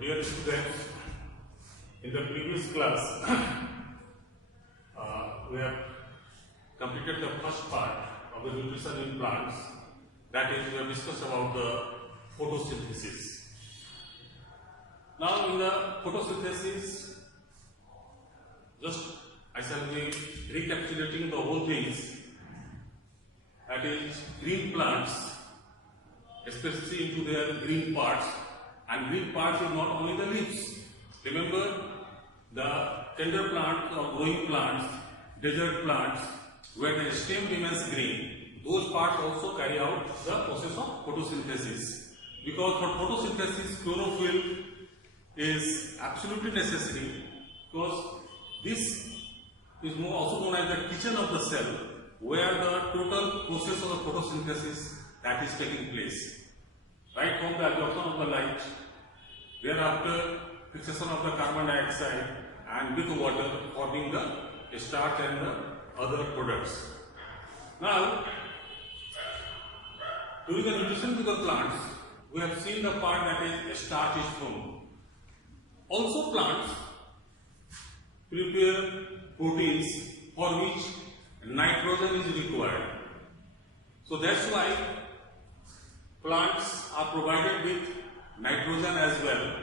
Dear students, in the previous class, we have completed the first part of the nutrition in plants. That is, we have discussed about the photosynthesis. Now, in the photosynthesis, just I shall be recapitulating the whole things. That is, green plants, especially into their green parts, and green parts is not only the leaves. Remember, the tender plants or growing plants, desert plants, where the stem remains green, those parts also carry out the process of photosynthesis. Because for photosynthesis, chlorophyll is absolutely necessary, because this is also known as the kitchen of the cell, where the total process of the photosynthesis that is taking place. Right from the absorption of the light, thereafter fixation of the carbon dioxide and with water forming the starch and the other products. Now, during the nutrition to the plants, we have seen the part that is starch is formed. Also, plants prepare proteins for which nitrogen is required. So that's why plants are provided with nitrogen as well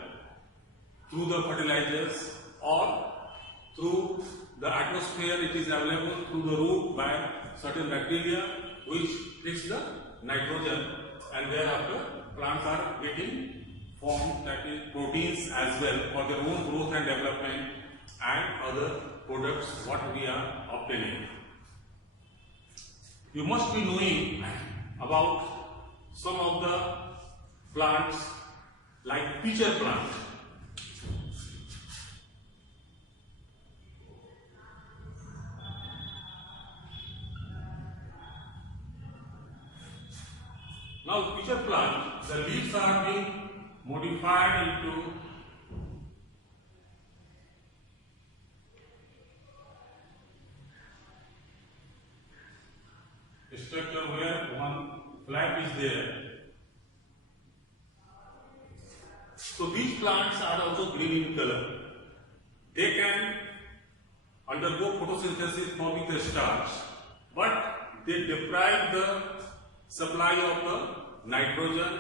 through the fertilizers or through the atmosphere. It is available through the root by certain bacteria which takes the nitrogen, and thereafter plants are getting formed, that is proteins as well, for their own growth and development and other products what we are obtaining. You must be knowing about some of the plants like pitcher plant. Now, pitcher plant, the leaves are being modified into a structure where one flap is there. So these plants are also green in color. They can undergo photosynthesis forming the starch, but they deprive the supply of the nitrogen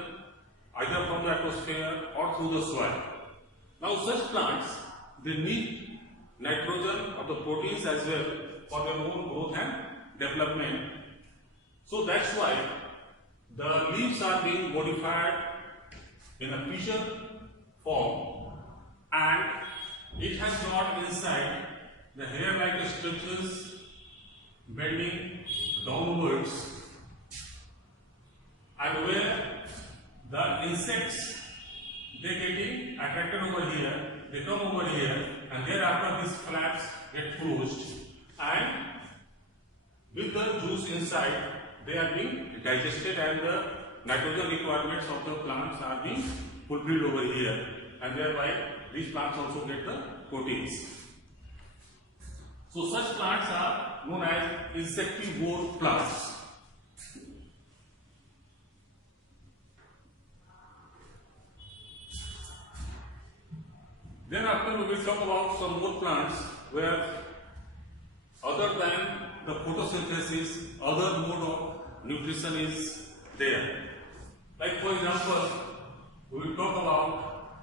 either from the atmosphere or through the soil. Now such plants, they need nitrogen or the proteins as well for their own growth and development. So that's why the leaves are being modified in a pitcher form, and it has got inside the hair-like structures bending downwards, and where the insects, they getting attracted over here, they come over here, and thereafter these flaps get closed, and with the juice inside, they are being digested, and the nitrogen requirements of the plants are being fulfilled over here, and thereby these plants also get the proteins. So such plants are known as insectivore plants. Then after we will talk about some more plants where other than the photosynthesis, other mode of nutrition is there. Like for example, we will talk about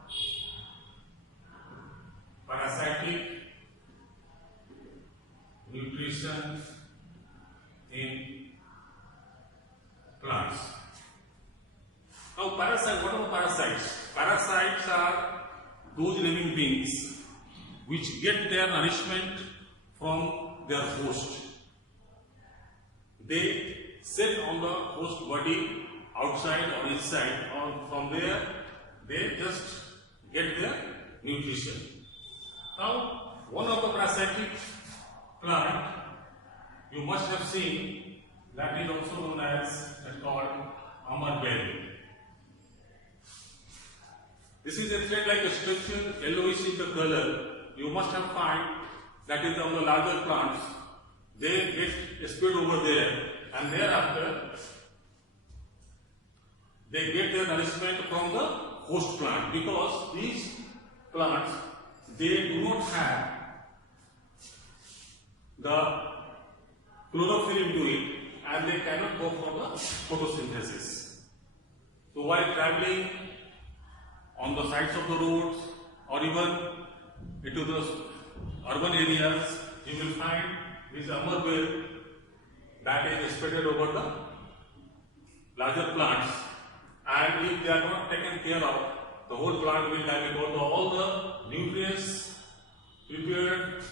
parasitic nutrition in plants. Now parasites, what are parasites? Parasites are those living beings which get their nourishment from their host. They sit on the host body outside or inside, or from there they just get their nutrition. Now, one of the parasitic plant you must have seen, that is also known as called amarberry. This is a thread-like structure, yellowish in the color. You must have found that is on the larger plants. They get spread over there, and thereafter they get their nourishment from the host plant, because these plants, they do not have the chlorophyll into it and they cannot go for the photosynthesis. So while traveling on the sides of the roads or even into the urban areas, you will find this amber whale that is spread over the larger plants, and if they are not taken care of, the whole plant will die because all the nutrients prepared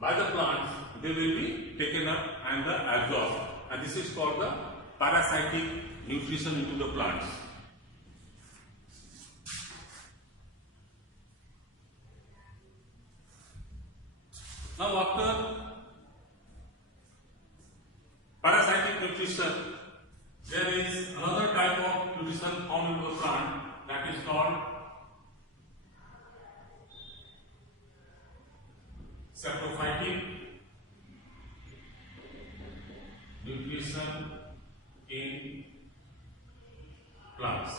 by the plants, they will be taken up and absorbed, and this is called the parasitic nutrition into the plants. Now after parasitic nutrition, there is another type of nutrition found in the plant that is called saprophytic nutrition in plants.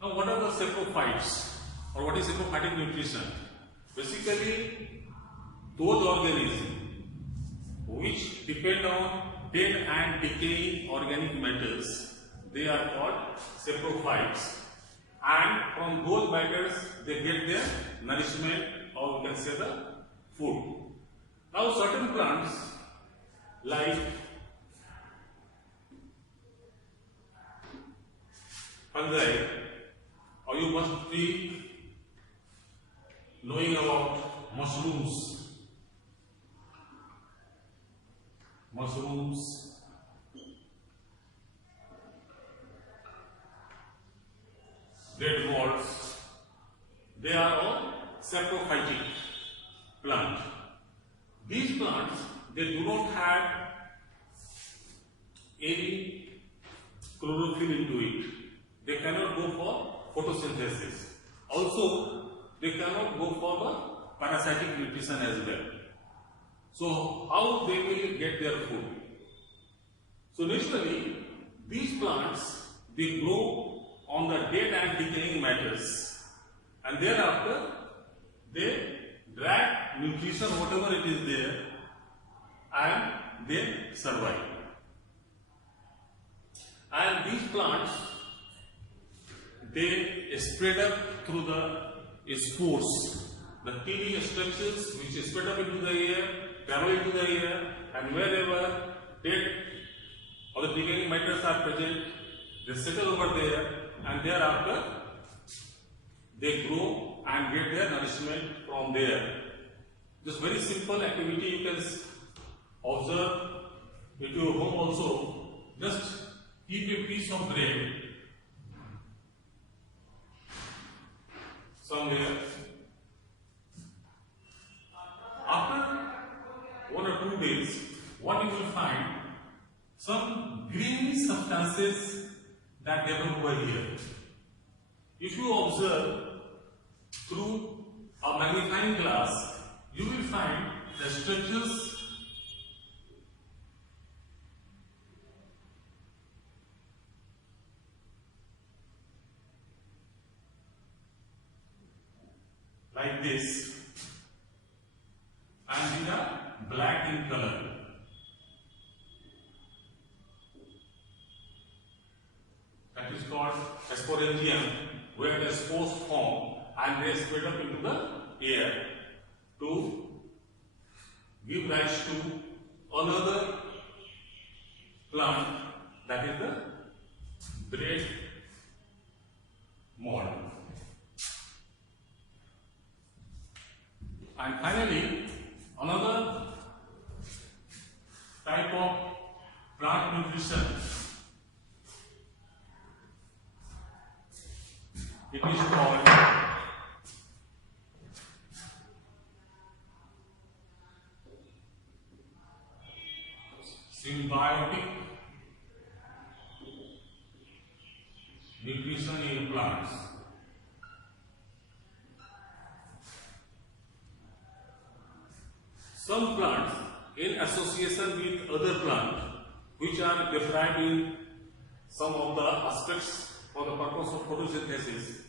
Now what are the saprophytes, or what is saprophytic nutrition? Basically, those organisms which depend on dead and decaying organic matters, they are called saprophytes, and from those matters they get their nourishment, or we can say the food. Now certain plants like fungi, or you must be knowing about mushrooms, dead molds, they are all saprophytic plant. These plants, they do not have any chlorophyll into it. They cannot go for photosynthesis. Also, they cannot go for the parasitic nutrition as well. So, how they will get their food? So, naturally, these plants, they grow on the dead and decaying matters, and thereafter they drag nutrition, whatever it is there, and they survive. And these plants, they spread up through the spores, the teeny structures which spread up into the air, travel into the air, and wherever dead or the decaying matters are present, they settle over there, and thereafter they grow and get their nourishment from there. This very simple activity you can observe at your home also. Just keep a piece of bread somewhere. After 1 or 2 days, what you will find, some greenish substances that develop over here. If you observe through a magnifying glass, you will find the structures like this, and these are black in color. That is called sporangium, where the spores form and they spread up into the air to give rise to another plant, that is the bread mold. And finally, another type of plant nutrition, it is called symbiotic nutrition in plants. Some plants, in association with other plants, which are deprived in some of the aspects for the purpose of photosynthesis,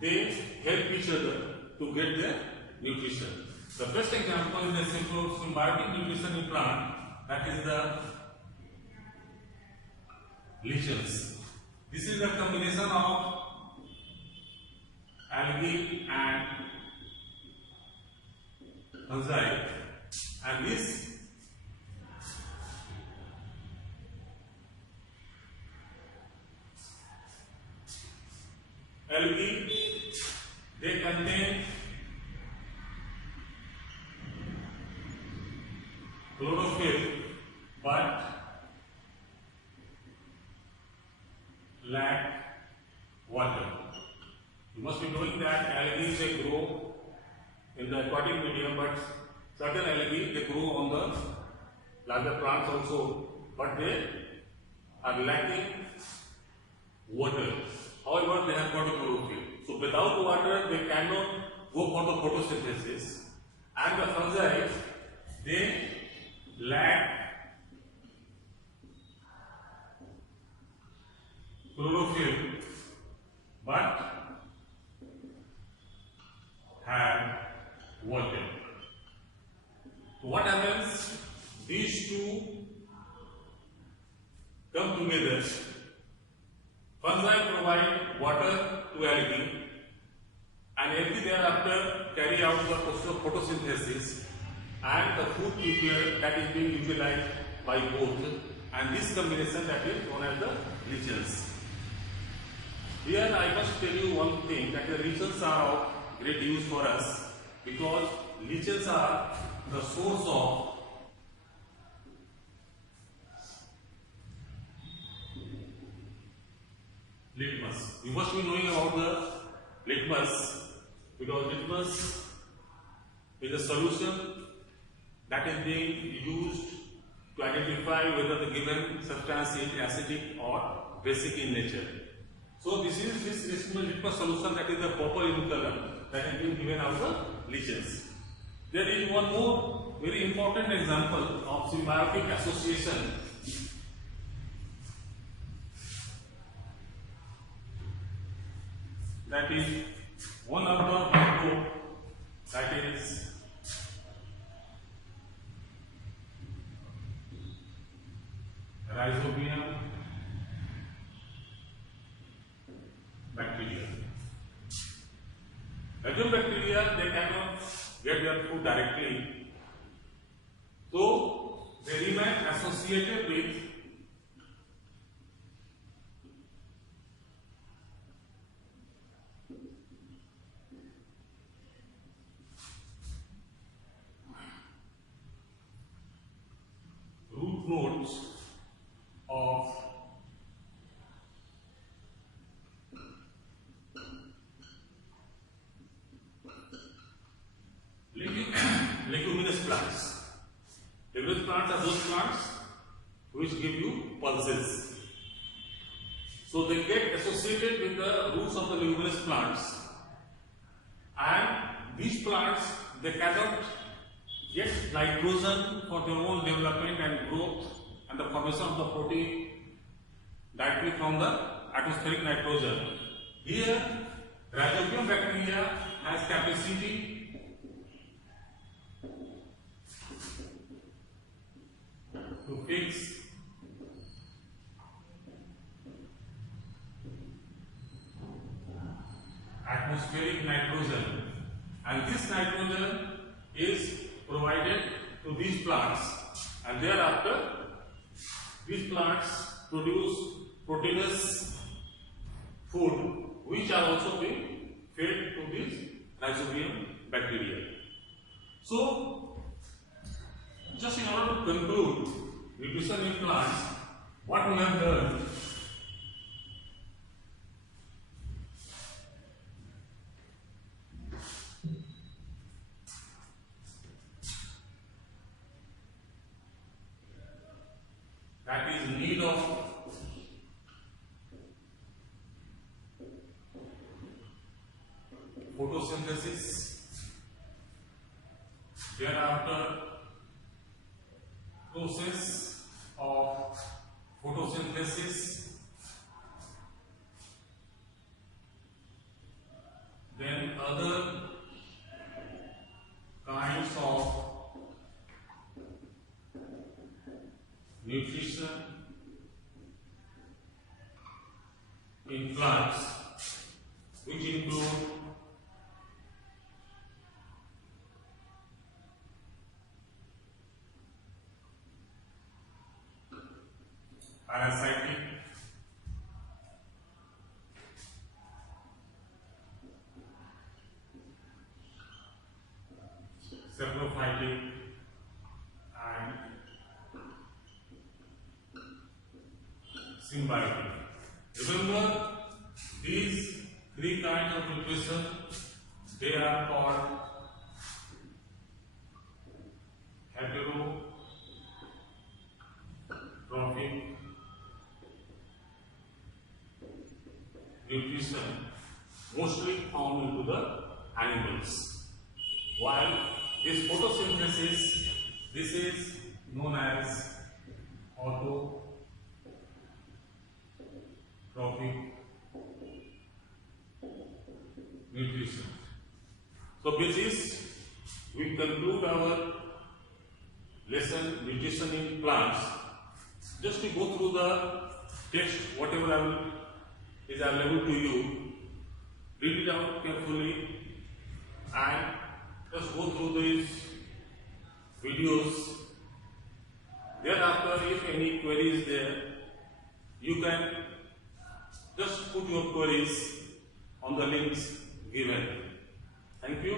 they help each other to get their nutrition. The best example is the symbiotic nutrition in plant, that is the lichens. This is the combination of algae and fungi, and this algae, they contain chlorophyll but lack water. You must be knowing that algae they grow in the aquatic medium, but certain algae they grow on the larger plants also, but they are lacking water. However, they have got a chlorophyll. So without water, they cannot go for the photosynthesis. And the fungi, they lack chlorophyll but have water. So what happens? These two come together. Fungi provide water to algae, and algae thereafter carry out the process of photosynthesis, and the food prepared that is being utilized by both, and this combination that is known as the lichens. Here I must tell you one thing, that the lichens are of great use for us, because lichens are the source of litmus. You must be knowing about the litmus, because litmus is a solution that is being used to identify whether the given substance is acidic or basic in nature. So this is this litmus solution that is the purple in color that is being given out the lichens. There is one more very important example of symbiotic association. That is one of the microbe, that is Rhizobium bacteria. Rhizobium bacteria, they cannot get their food directly, so they remain associated with root nodes of leguminous plants. Leguminous plants are those plants which give you pulses. So they get associated with the roots of the leguminous plants, and these plants, they cannot get nitrogen for their own development and growth and the formation of the protein directly from the atmospheric nitrogen. Here, Rhizobium bacteria has capacity to fix atmospheric nitrogen, and this nitrogen is provided to these plants, and thereafter these plants produce proteinous food which are also being fed to these Rhizobium bacteria. So, just in order to conclude nutrition in plants, what we have learned that is need of photosynthesis, thereafter process of photosynthesis, in plants, which include parasitic, saprophytic, and symbiotic. Remember, these three kinds of nutrition, they are called heterotrophic nutrition, mostly found into the animals. While this photosynthesis, this is known as autotrophic nutrition. So with this, we conclude our lesson nutrition in plants. Just to go through the text, whatever is available to you, read it out carefully and just go through these videos. Thereafter, if any query is there, you can just put your queries on the links given. Thank you.